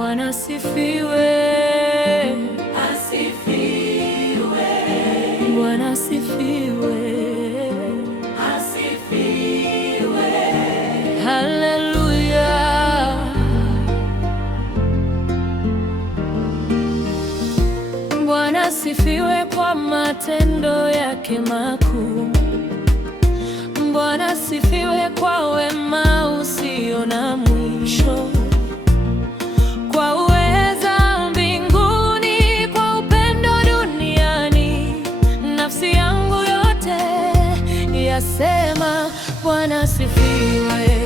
Bwana asifiwe. Asifiwe. Bwana asifiwe. Asifiwe. Haleluya. Bwana asifiwe kwa matendo yake makuu. Bwana asifiwe kwa wema usio na mwisho. Kwa uweza mbinguni, kwa upendo duniani, nafsi yangu yote yasema Bwana asifiwe.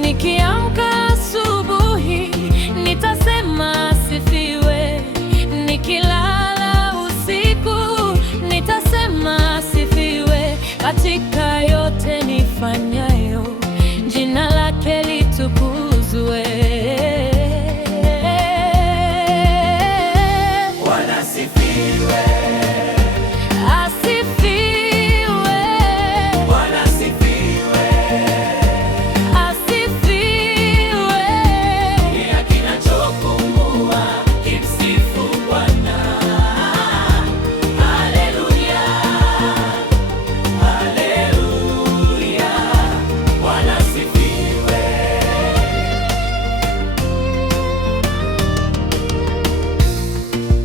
Nikiamka asubuhi nitasema asifiwe, nikilala usiku nitasema asifiwe. Katika yote nifanyayo, jina lake litukuzwe. Bwana asifiwe. Asifiwe. Bwana asifiwe. Asifiwe. Kila kinachopumua kimsifu Bwana. Haleluya. Haleluya. Bwana asifiwe.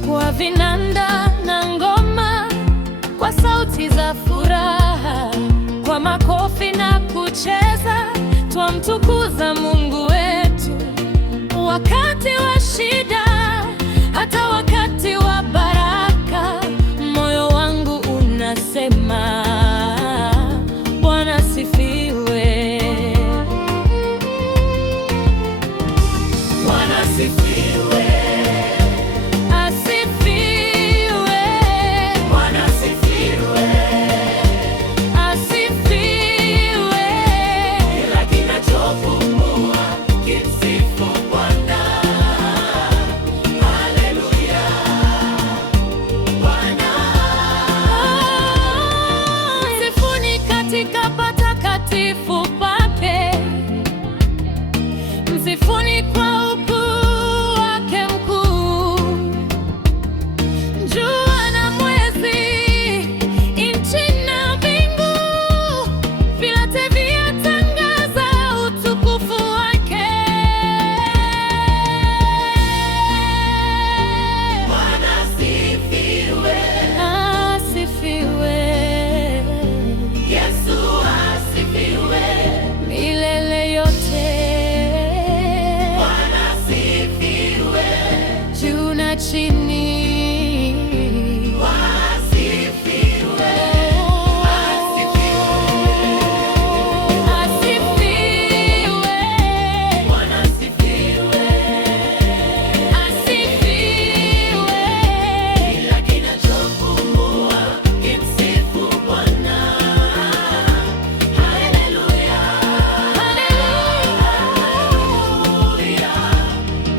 Kwa vinanda na ngoma, kwa sauti za furaha, kwa makofi na kucheza, twamtukuza Mungu wetu. Wakati wa shida, hata wakati wa baraka, moyo wangu unasema Bwana asifiwe. Bwana asifiwe. Asifiwe. Bwana asifiwe. Asifiwe. Kila kinachopumua kimsifu Bwana. Haleluya. Bwana. Msifuni katika patakatifu pake, msifuni kwa ukuu wake mkuu. Jua na mwezi, nchi na mbingu, vyote vyatangaza utukufu wake. Bwana asifiwe. Asifiwe. Yesu asifiwe. Milele yote. Bwana asifiwe. Juu na chini. Asifiwe. Asifiwe. Bwana asifiwe. Asifiwe. Kila kinachopumua kimsifu Bwana. Haleluya. Haleluya.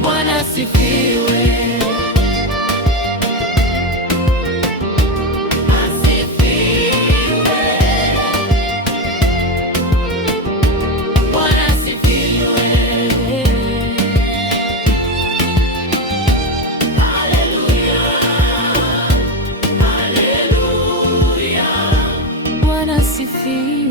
Bwana asifiwe. Asifiwe. Bwana asifiwe. Haleluya. Haleluya. Bwana asifiwe.